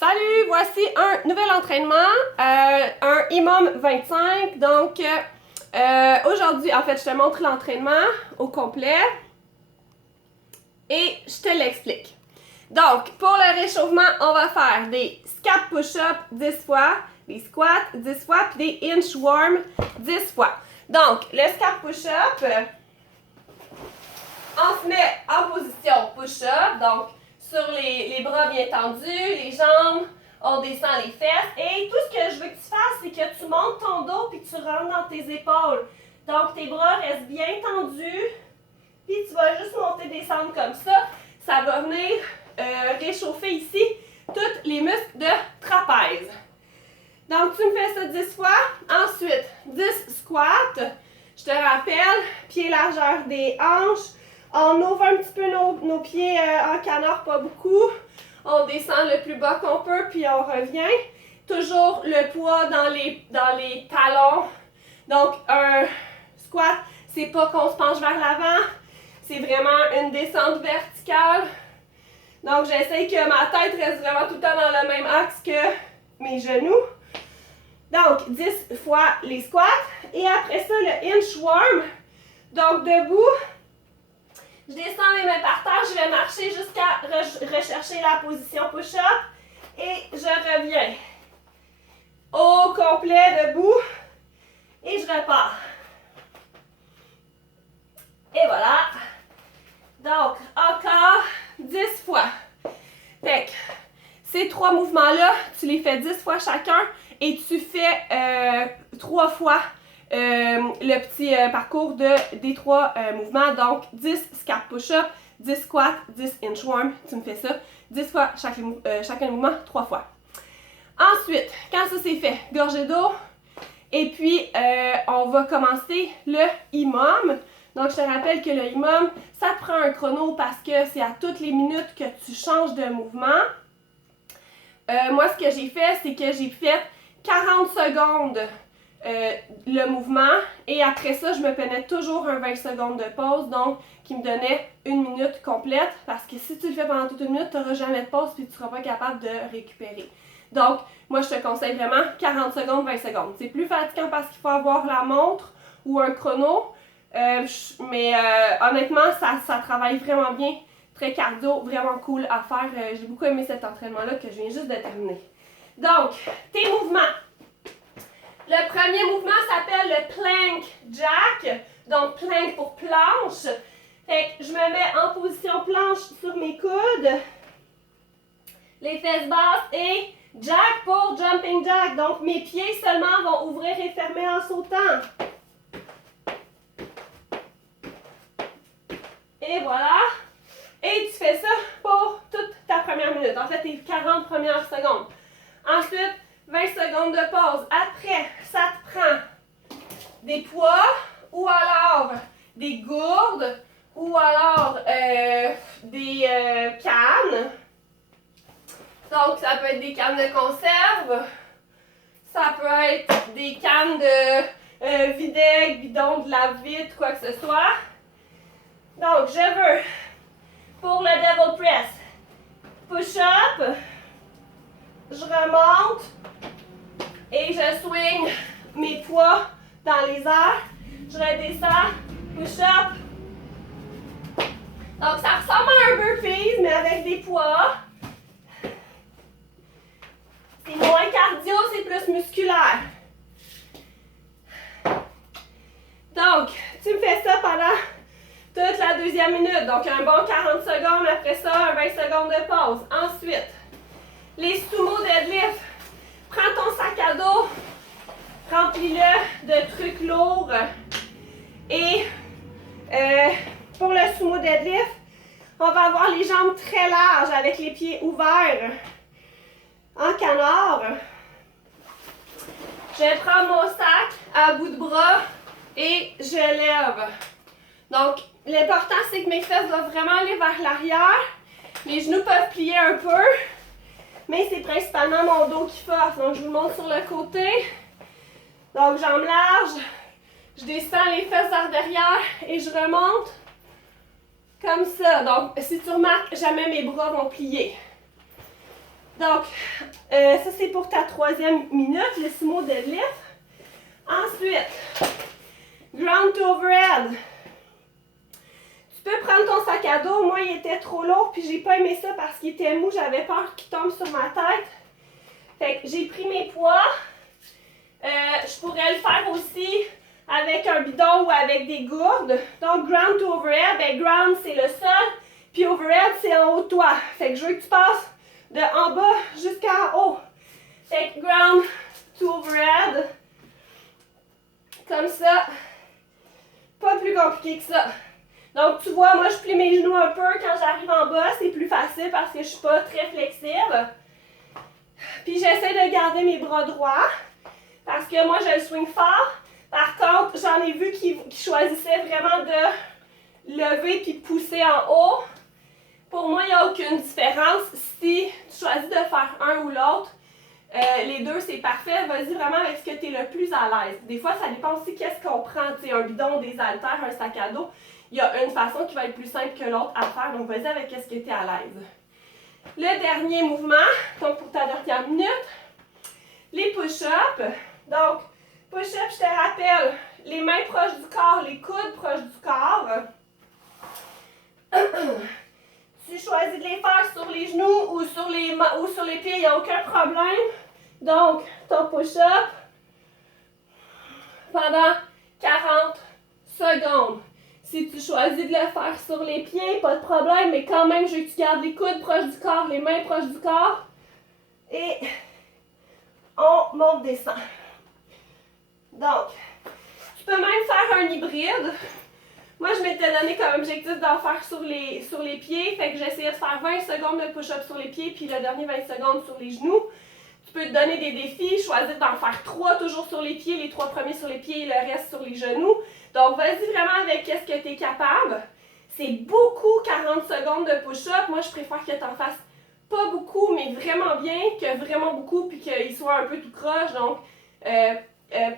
Salut, voici un nouvel entraînement, un EMOM 25. Donc, aujourd'hui, en fait, je te montre l'entraînement au complet et je te l'explique. Donc, pour le réchauffement, on va faire des scap push-up 10 fois, des squats 10 fois, puis des inchworm 10 fois. Donc, le scap push-up, on se met en position push-up, donc sur les bras bien tendus, les jambes, on descend les fesses. Et tout ce que je veux que tu fasses, c'est que tu montes ton dos puis que tu rentres dans tes épaules. Donc, tes bras restent bien tendus, puis tu vas juste monter, descendre comme ça. Ça va venir réchauffer ici tous les muscles de trapèze. Donc, tu me fais ça 10 fois. Ensuite, 10 squats. Je te rappelle, pied largeur des hanches. On ouvre un petit peu nos pieds en canard, pas beaucoup. On descend le plus bas qu'on peut, puis on revient. Toujours le poids dans les talons. Donc, un squat, c'est pas qu'on se penche vers l'avant. C'est vraiment une descente verticale. Donc, j'essaie que ma tête reste vraiment tout le temps dans le même axe que mes genoux. Donc, 10 fois les squats. Et après ça, le inchworm. Donc, debout. Je descends mes mains par terre, je vais marcher jusqu'à rechercher la position push-up et je reviens au complet debout et je repars. Et voilà. Donc, encore 10 fois. Fait que ces trois mouvements-là, tu les fais 10 fois chacun et tu fais 3 fois le petit parcours des trois mouvements. Donc, 10 scap push-up, 10 squats, 10 inchworm. Tu me fais ça 10 fois chacun mouvement, 3 fois. Ensuite, quand ça c'est fait, gorgée d'eau. Et puis, on va commencer le EMOM. Donc, je te rappelle que le EMOM, ça te prend un chrono parce que c'est à toutes les minutes que tu changes de mouvement. Moi, ce que j'ai fait, c'est que j'ai fait 40 secondes le mouvement et après ça, je me prenais toujours un 20 secondes de pause, donc qui me donnait une minute complète parce que si tu le fais pendant toute une minute, tu n'auras jamais de pause et tu ne seras pas capable de récupérer. Donc, moi, je te conseille vraiment 40 secondes, 20 secondes. C'est plus fatigant parce qu'il faut avoir la montre ou un chrono, mais honnêtement, ça travaille vraiment bien. Très cardio, vraiment cool à faire. J'ai beaucoup aimé cet entraînement-là que je viens juste de terminer. Donc, tes mouvements. Le premier mouvement s'appelle le plank jack. Donc, plank pour planche. Fait que je me mets en position planche sur mes coudes. Les fesses basses et jack pour jumping jack. Donc, mes pieds seulement vont ouvrir et fermer en sautant. Et voilà. Et tu fais ça pour toute ta première minute. En fait, tes 40 premières secondes. Ensuite, 20 secondes de pause. Après, ça te prend des poids ou alors des gourdes ou alors des cannes. Donc, ça peut être des cannes de conserve. Ça peut être des cannes de vinaigre, bidon de lave-vitre, quoi que ce soit. Donc, je veux, pour le devil press, push-up, je remonte et je swing mes poids dans les airs. Je redescends, push-up. Donc, ça ressemble à un burpees, mais avec des poids. C'est moins cardio, c'est plus musculaire. Donc, tu me fais ça pendant toute la deuxième minute. Donc, un bon 40 secondes. Après ça, un 20 secondes de pause. Ensuite, les sumo deadlift. Prends ton sac à dos, remplis-le de trucs lourds. Et pour le sumo deadlift, on va avoir les jambes très larges avec les pieds ouverts en canard. Je vais prendre mon sac à bout de bras et je lève. Donc, l'important, c'est que mes fesses doivent vraiment aller vers l'arrière. Les genoux peuvent plier un peu. Mais c'est principalement mon dos qui force. Donc, je vous montre sur le côté. Donc, jambes larges. Je descends les fesses vers derrière et je remonte comme ça. Donc, si tu remarques, jamais mes bras vont plier. Donc, ça c'est pour ta 3e minute, le sumo deadlift. Ensuite, ground to overhead. Tu peux prendre ton sac à dos. Moi, il était trop lourd, puis j'ai pas aimé ça parce qu'il était mou. J'avais peur qu'il tombe sur ma tête. Fait que j'ai pris mes poids. Je pourrais le faire aussi avec un bidon ou avec des gourdes. Donc, ground to overhead, ben ground c'est le sol, puis overhead c'est en haut de toi. Fait que je veux que tu passes de en bas jusqu'en haut. Fait que ground to overhead. Comme ça. Pas plus compliqué que ça. Donc, tu vois, moi je plie mes genoux un peu quand j'arrive en bas. C'est plus facile parce que je suis pas très flexible. Puis j'essaie de garder mes bras droits. Parce que moi, je le swing fort. Par contre, j'en ai vu qui choisissaient vraiment de lever puis pousser en haut. Pour moi, il n'y a aucune différence. Si tu choisis de faire un ou l'autre, les deux, c'est parfait. Vas-y vraiment avec ce que tu es le plus à l'aise. Des fois, ça dépend aussi qu'est-ce qu'on prend. Tu sais, un bidon, des haltères, un sac à dos. Il y a une façon qui va être plus simple que l'autre à faire. Donc, vas-y avec ce que tu es à l'aise. Le dernier mouvement, donc pour ta dernière minute, les push-ups. Donc, push-up, je te rappelle, les mains proches du corps, les coudes proches du corps. Tu choisis de les faire sur les genoux ou sur les pieds, il n'y a aucun problème. Donc, ton push-up pendant 40 secondes. Si tu choisis de le faire sur les pieds, pas de problème, mais quand même, je veux que tu gardes les coudes proches du corps, les mains proches du corps. Et on monte, descend. Donc, tu peux même faire un hybride. Moi, je m'étais donné comme objectif d'en faire sur les pieds. Fait que j'essayais de faire 20 secondes de push-up sur les pieds, puis le dernier 20 secondes sur les genoux. Tu peux te donner des défis, choisir d'en faire 3 toujours sur les pieds, les 3 premiers sur les pieds et le reste sur les genoux. Donc, vas-y vraiment avec qu'est-ce que tu es capable. C'est beaucoup 40 secondes de push-up. Moi, je préfère que tu en fasses pas beaucoup, mais vraiment bien, que vraiment beaucoup, puis qu'il soit un peu tout croche. Donc,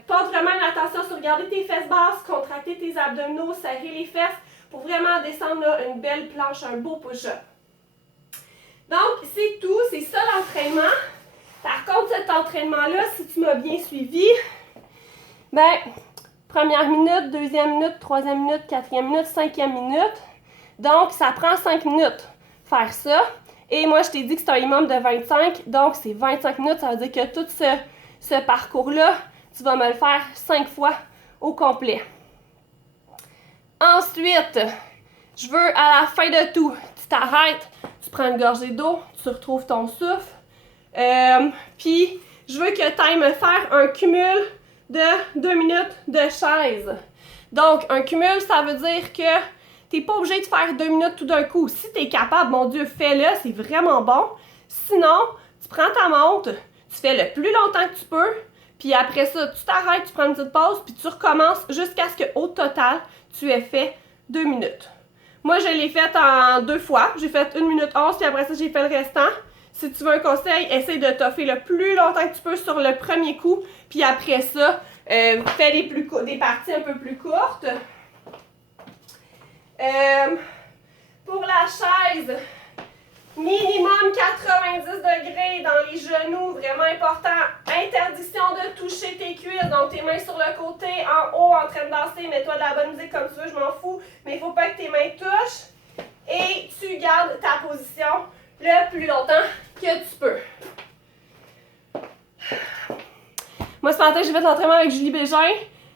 porte vraiment l'attention sur garder tes fesses basses, contracter tes abdominaux, serrer les fesses pour vraiment descendre là, une belle planche, un beau push-up. Donc, c'est tout. C'est ça l'entraînement. Par contre, cet entraînement-là, si tu m'as bien suivi, ben, première minute, deuxième minute, troisième minute, quatrième minute, cinquième minute. Donc, ça prend 5 minutes faire ça. Et moi, je t'ai dit que c'est un minimum de 25. Donc, c'est 25 minutes. Ça veut dire que tout ce parcours-là, tu vas me le faire 5 fois au complet. Ensuite, je veux à la fin de tout, tu t'arrêtes, tu prends une gorgée d'eau, tu retrouves ton souffle. Puis, je veux que tu ailles me faire un cumul de 2 minutes de chaise. Donc, un cumul, ça veut dire que tu n'es pas obligé de faire 2 minutes tout d'un coup. Si tu es capable, mon Dieu, fais-le, c'est vraiment bon. Sinon, tu prends ta montre, tu fais le plus longtemps que tu peux, puis après ça, tu t'arrêtes, tu prends une petite pause, puis tu recommences jusqu'à ce qu'au total, tu aies fait 2 minutes. Moi, je l'ai fait en 2 fois. J'ai fait 1 minute 11, puis après ça, j'ai fait le restant. Si tu veux un conseil, essaye de toffer le plus longtemps que tu peux sur le premier coup. Puis après ça, fais des parties un peu plus courtes. Pour la chaise, minimum 90 degrés dans les genoux, vraiment important. Interdiction de toucher tes cuisses, donc tes mains sur le côté, en haut, en train de danser. Mets-toi de la bonne musique comme tu veux, je m'en fous. Mais il ne faut pas que tes mains touchent. Et tu gardes ta position le plus longtemps que tu peux. Moi, ce matin, j'ai fait l'entraînement avec Julie Bégin.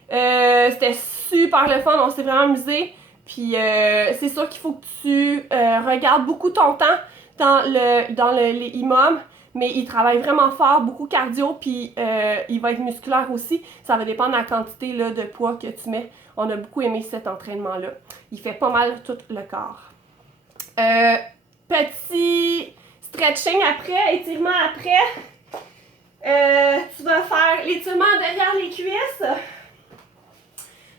C'était super le fun, on s'est vraiment amusé. Puis c'est sûr qu'il faut que tu regardes beaucoup ton temps dans les IMOM, mais il travaille vraiment fort, beaucoup cardio, puis il va être musculaire aussi. Ça va dépendre de la quantité là, de poids que tu mets. On a beaucoup aimé cet entraînement-là. Il fait pas mal tout le corps. Petit stretching après, étirement après. Tu vas faire l'étirement derrière les cuisses.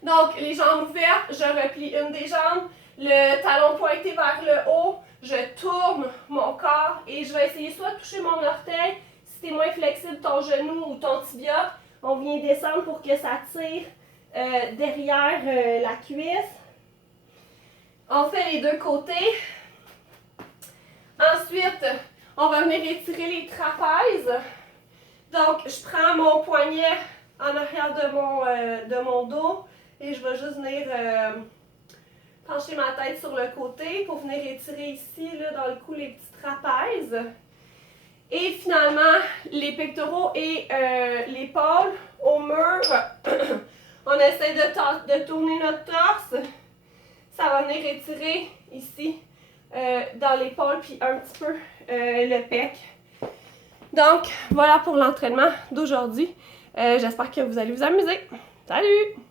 Donc, les jambes ouvertes, je replie une des jambes, le talon pointé vers le haut, je tourne mon corps et je vais essayer soit de toucher mon orteil, si tu es moins flexible, ton genou ou ton tibia, on vient descendre pour que ça tire derrière la cuisse. On fait les deux côtés. Ensuite, On va venir étirer les trapèzes. Donc, je prends mon poignet en arrière de mon dos et je vais juste venir pencher ma tête sur le côté pour venir étirer ici, là, dans le cou, les petits trapèzes. Et finalement, les pectoraux et l'épaule au mur. On essaie de tourner notre torse. Ça va venir étirer ici dans l'épaule puis un petit peu le pec. Donc, voilà pour l'entraînement d'aujourd'hui. J'espère que vous allez vous amuser. Salut!